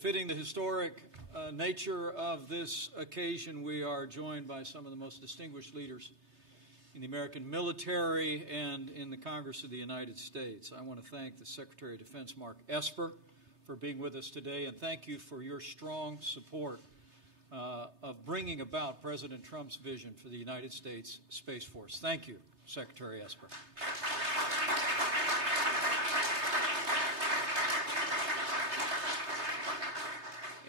Befitting the historic nature of this occasion, we are joined by some of the most distinguished leaders in the American military and in the Congress of the United States. I want to thank the Secretary of Defense, Mark Esper, for being with us today, and thank you for your strong support of bringing about President Trump's vision for the United States Space Force. Thank you, Secretary Esper.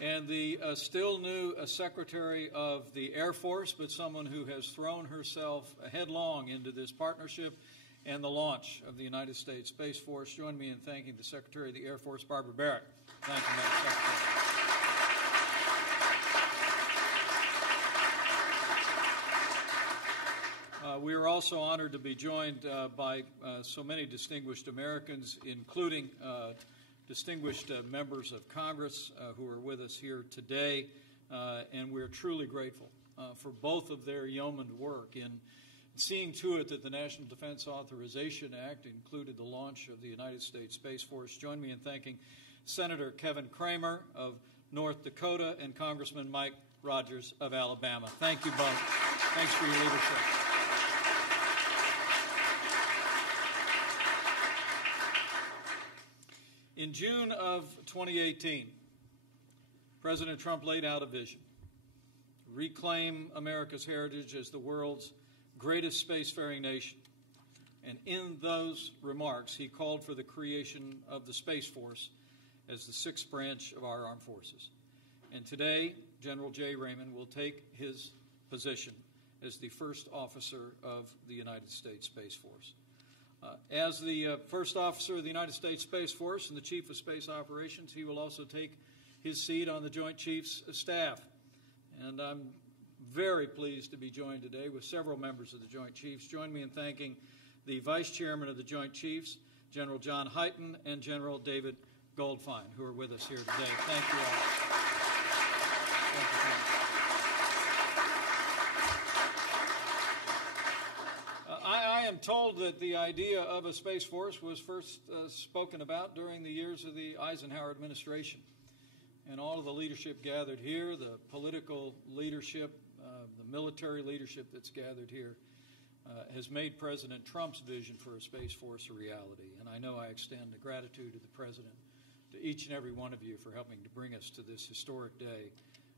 And the still new Secretary of the Air Force, but someone who has thrown herself headlong into this partnership and the launch of the United States Space Force. Join me in thanking the Secretary of the Air Force, Barbara Barrett. Thank you, Madam Secretary. We are also honored to be joined by so many distinguished Americans, including distinguished members of Congress who are with us here today, and we're truly grateful for both of their yeomaned work in seeing to it that the National Defense Authorization Act included the launch of the United States Space Force. Join me in thanking Senator Kevin Cramer of North Dakota and Congressman Mike Rogers of Alabama. Thank you both. Thanks for your leadership. In June of 2018, President Trump laid out a vision to reclaim America's heritage as the world's greatest spacefaring nation. And in those remarks, he called for the creation of the Space Force as the sixth branch of our armed forces. And today, General J. Raymond will take his position as the first officer of the United States Space Force. As the first officer of the United States Space Force and the Chief of Space Operations, he will also take his seat on the Joint Chiefs staff. And I'm very pleased to be joined today with several members of the Joint Chiefs. Join me in thanking the Vice Chairman of the Joint Chiefs, General John Hyten, and General David Goldfein, who are with us here today. Thank you all. Thank you. I am told that the idea of a Space Force was first spoken about during the years of the Eisenhower administration. And all of the leadership gathered here, the political leadership, the military leadership that's gathered here, has made President Trump's vision for a Space Force a reality. And I know I extend the gratitude of the President to each and every one of you for helping to bring us to this historic day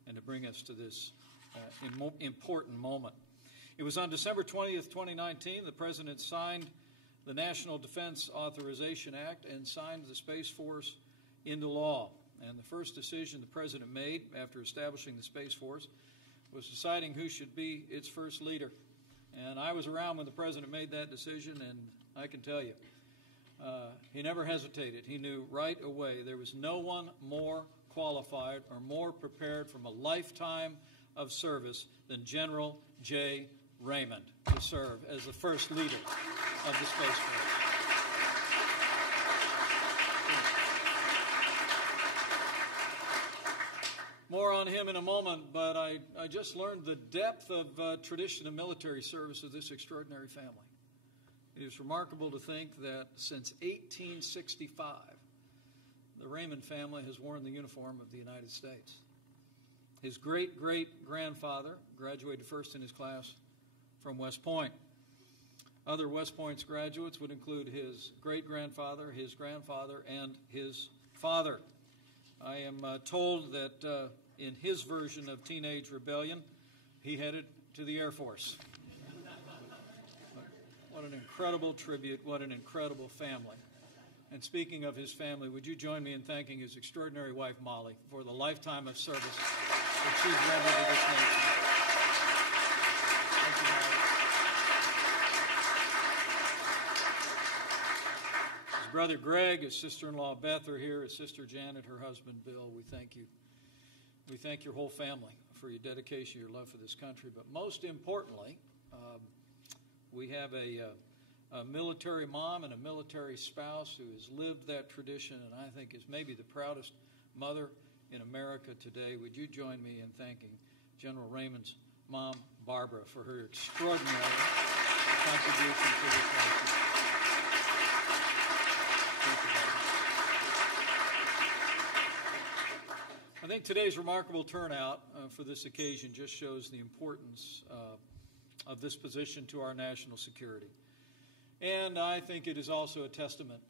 and to bring us to this important moment. It was on December 20th, 2019, the President signed the National Defense Authorization Act and signed the Space Force into law. And the first decision the President made after establishing the Space Force was deciding who should be its first leader. And I was around when the President made that decision, and I can tell you, he never hesitated. He knew right away there was no one more qualified or more prepared from a lifetime of service than General J. Raymond to serve as the first leader of the Space Force. More on him in a moment, but I just learned the depth of tradition of military service of this extraordinary family. It is remarkable to think that since 1865, the Raymond family has worn the uniform of the United States. His great-great-grandfather graduated first in his class from West Point. Other West Point's graduates would include his great-grandfather, his grandfather, and his father. I am told that in his version of teenage rebellion, he headed to the Air Force. What an incredible tribute, what an incredible family. And speaking of his family, would you join me in thanking his extraordinary wife, Molly, for the lifetime of service that she's rendered to this nation. Thank you, Molly. His brother Greg, his sister-in-law Beth are here, his sister Janet, her husband Bill. We thank you. We thank your whole family for your dedication, your love for this country. But most importantly, we have a military mom and a military spouse who has lived that tradition and I think is maybe the proudest mother in America today. Would you join me in thanking General Raymond's mom, Barbara, for her extraordinary contribution to this country. Thank you, Barbara. think today's remarkable turnout for this occasion just shows the importance of this position to our national security. And I think it is also a testament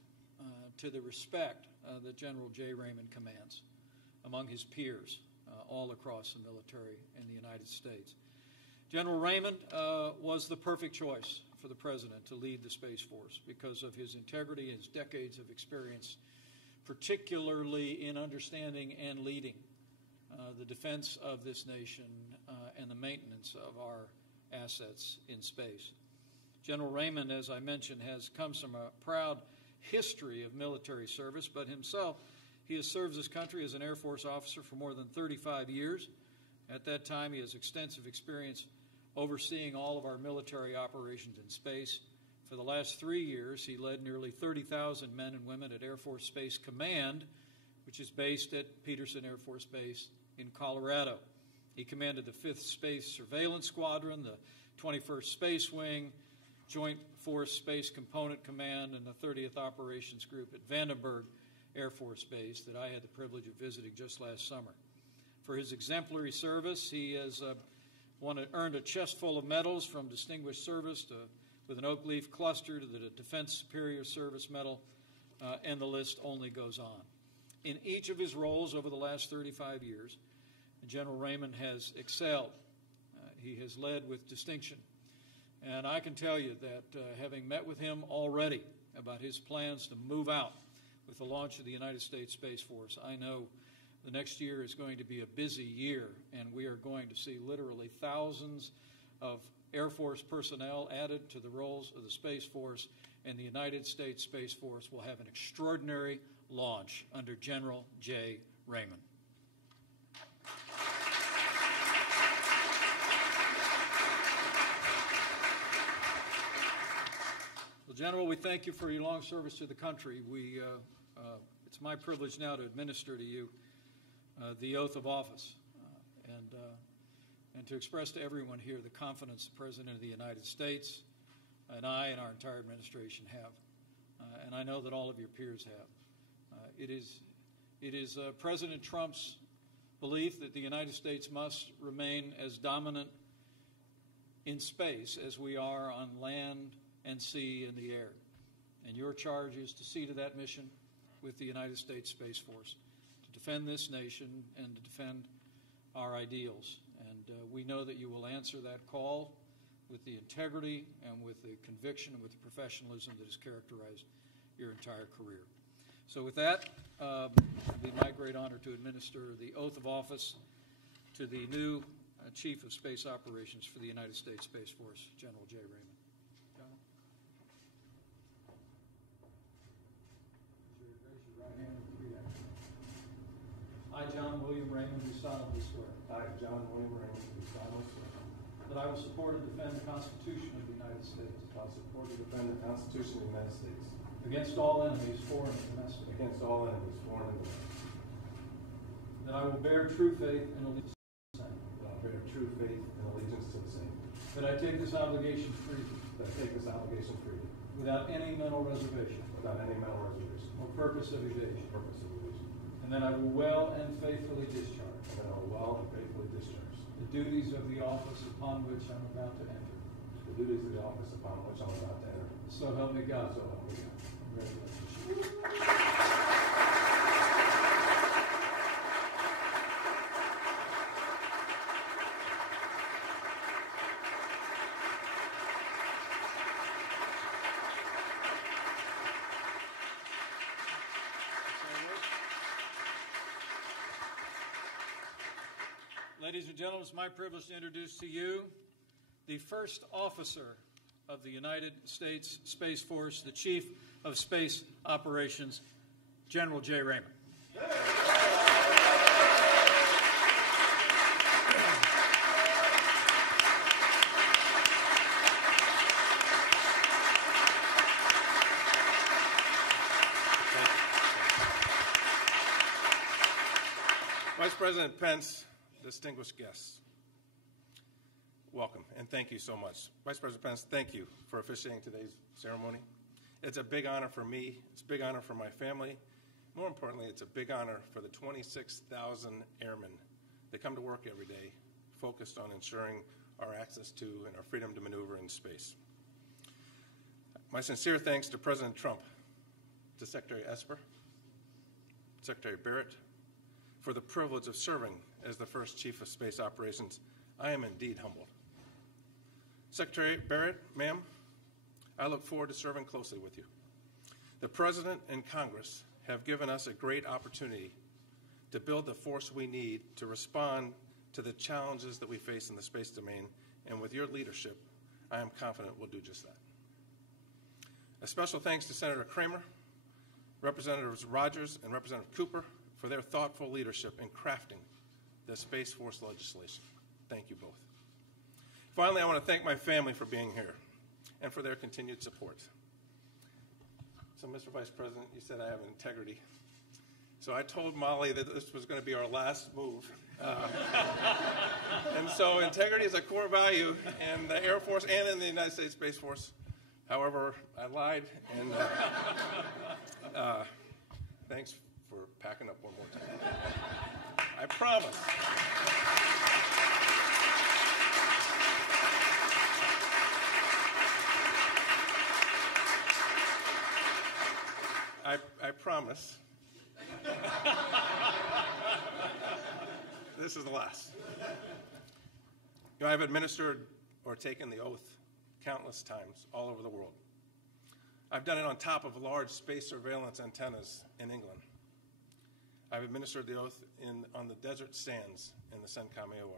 to the respect that General J. Raymond commands among his peers all across the military in the United States. General Raymond was the perfect choice for the President to lead the Space Force because of his integrity, his decades of experience, particularly in understanding and leading the defense of this nation and the maintenance of our assets in space. General Raymond, as I mentioned, comes from a proud history of military service, but himself, he has served his country as an Air Force officer for more than 35 years. At that time, he has extensive experience overseeing all of our military operations in space. For the last 3 years, he led nearly 30,000 men and women at Air Force Space Command, which is based at Peterson Air Force Base in Colorado. He commanded the 5th Space Surveillance Squadron, the 21st Space Wing, Joint Force Space Component Command, and the 30th Operations Group at Vandenberg Air Force Base that I had the privilege of visiting just last summer. For his exemplary service, he has earned a chest full of medals, from Distinguished Service with an Oak Leaf Cluster to the Defense Superior Service Medal, and the list only goes on. In each of his roles over the last 35 years, General Raymond has excelled. He has led with distinction. And I can tell you that having met with him already about his plans to move out with the launch of the United States Space Force, I know the next year is going to be a busy year, and we are going to see literally thousands of Air Force personnel added to the roles of the Space Force, and the United States Space Force will have an extraordinary launch under General J. Raymond. Well, General, we thank you for your long service to the country. It's my privilege now to administer to you the oath of office and to express to everyone here the confidence the President of the United States and I and our entire administration have, and I know that all of your peers have. It is President Trump's belief that the United States must remain as dominant in space as we are on land and sea and the air. And your charge is to see to that mission with the United States Space Force, to defend this nation and to defend our ideals. And we know that you will answer that call with the integrity and with the conviction and with the professionalism that has characterized your entire career. So with that, it will be my great honor to administer the oath of office to the new Chief of Space Operations for the United States Space Force, General J. Raymond. I, John William Raymond, do solemnly swear. I, John William Raymond, do solemnly swear. That I will support and defend the Constitution of the United States. I will support and defend the Constitution of the United States. Against all enemies, foreign and domestic. Against all enemies, foreign and domestic. That I will bear true faith and allegiance to the same. That I will bear true faith and allegiance to the same. That I take this obligation freely. That I take this obligation freely. Without any mental reservation. Without any mental reservation. Or purpose of evasion. Purpose of evasion. And that I will well and faithfully discharge. And that I will well and faithfully discharge. The duties of the office upon which I'm about to enter. The duties of the office upon which I'm about to enter. So help me God. So help me God. Congratulations. Ladies and gentlemen, it's my privilege to introduce to you the first officer of the United States Space Force, the Chief of Space Operations, General J. Raymond. Vice President Pence, distinguished guests, welcome and thank you so much. Vice President Pence, thank you for officiating today's ceremony. It's a big honor for me, it's a big honor for my family, More importantly, it's a big honor for the 26,000 airmen that come to work every day focused on ensuring our access to and our freedom to maneuver in space. My sincere thanks to President Trump, to Secretary Esper, Secretary Barrett, for the privilege of serving as the first Chief of Space Operations. I am indeed humbled. Secretary Barrett, ma'am, I look forward to serving closely with you. The President and Congress have given us a great opportunity to build the force we need to respond to the challenges that we face in the space domain, and with your leadership, I am confident we'll do just that. A special thanks to Senator Kramer, Representatives Rogers and Representative Cooper for their thoughtful leadership in crafting the Space Force legislation. Thank you both. Finally, I want to thank my family for being here and for their continued support. So, Mr. Vice President, you said I have integrity. So I told Molly that this was going to be our last move. And so integrity is a core value in the Air Force and in the United States Space Force. However, I lied, and thanks for packing up one more time. I promise. I promise. This is the last. You know, I've administered or taken the oath countless times all over the world. I've done it on top of large space surveillance antennas in England. I've administered the oath on the desert sands in the Senkaku.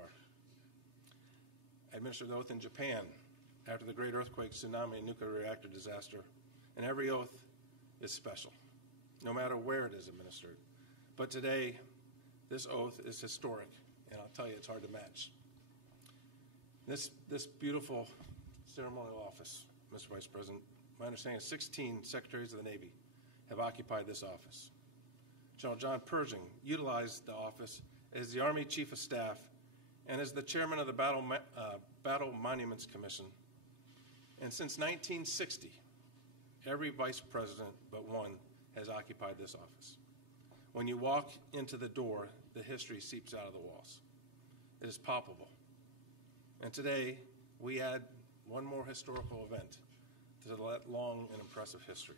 I administered the oath in Japan after the great earthquake, tsunami, and nuclear reactor disaster. And every oath is special, no matter where it is administered. But today, this oath is historic, and I'll tell you, it's hard to match. This beautiful ceremonial office, Mr. Vice President, my understanding is 16 Secretaries of the Navy have occupied this office. General John Pershing utilized the office as the Army Chief of Staff and as the Chairman of the Battle Monuments Commission. And since 1960, every Vice President but one has occupied this office. When you walk into the door, the history seeps out of the walls. It is palpable. And today, we add one more historical event to that long and impressive history.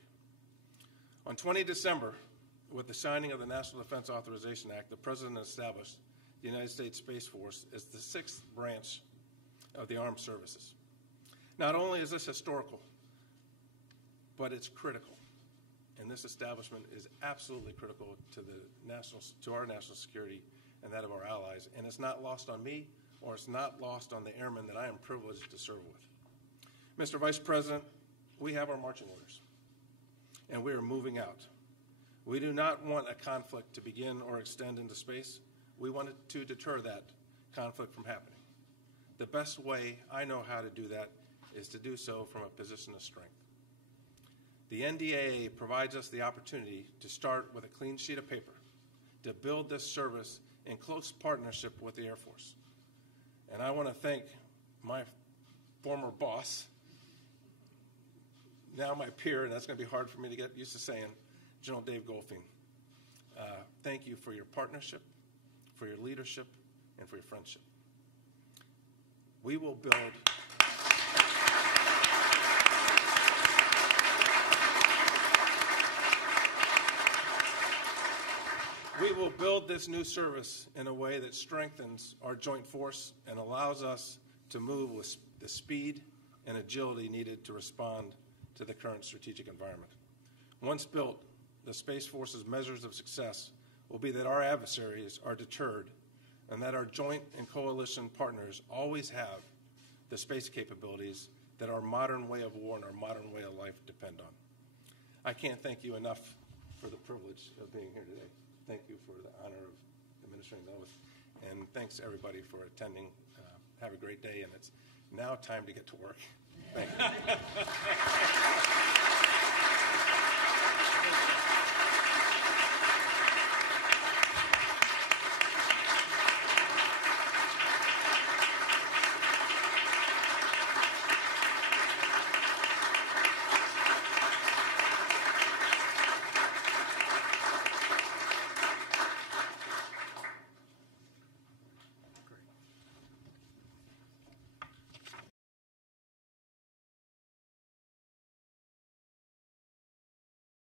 On 20 December, with the signing of the National Defense Authorization Act, the President established the United States Space Force as the 6th branch of the armed services. Not only is this historical, but it's critical. And this establishment is absolutely critical to our national security and that of our allies. And it's not lost on me, or it's not lost on the airmen that I am privileged to serve with. Mr. Vice President, we have our marching orders, and we are moving out. We do not want a conflict to begin or extend into space. We want to deter that conflict from happening. The best way I know how to do that is to do so from a position of strength. The NDAA provides us the opportunity to start with a clean sheet of paper, to build this service in close partnership with the Air Force. And I want to thank my former boss, now my peer, and that's going to be hard for me to get used to saying, General Dave Goldfein. Thank you for your partnership, for your leadership, and for your friendship. We will build... We will build this new service in a way that strengthens our joint force and allows us to move with the speed and agility needed to respond to the current strategic environment. Once built, the Space Force's measures of success will be that our adversaries are deterred and that our joint and coalition partners always have the space capabilities that our modern way of war and our modern way of life depend on. I can't thank you enough for the privilege of being here today. Thank you for the honor of administering the oath. And thanks, everybody, for attending. Have a great day, and it's now time to get to work. Thank you.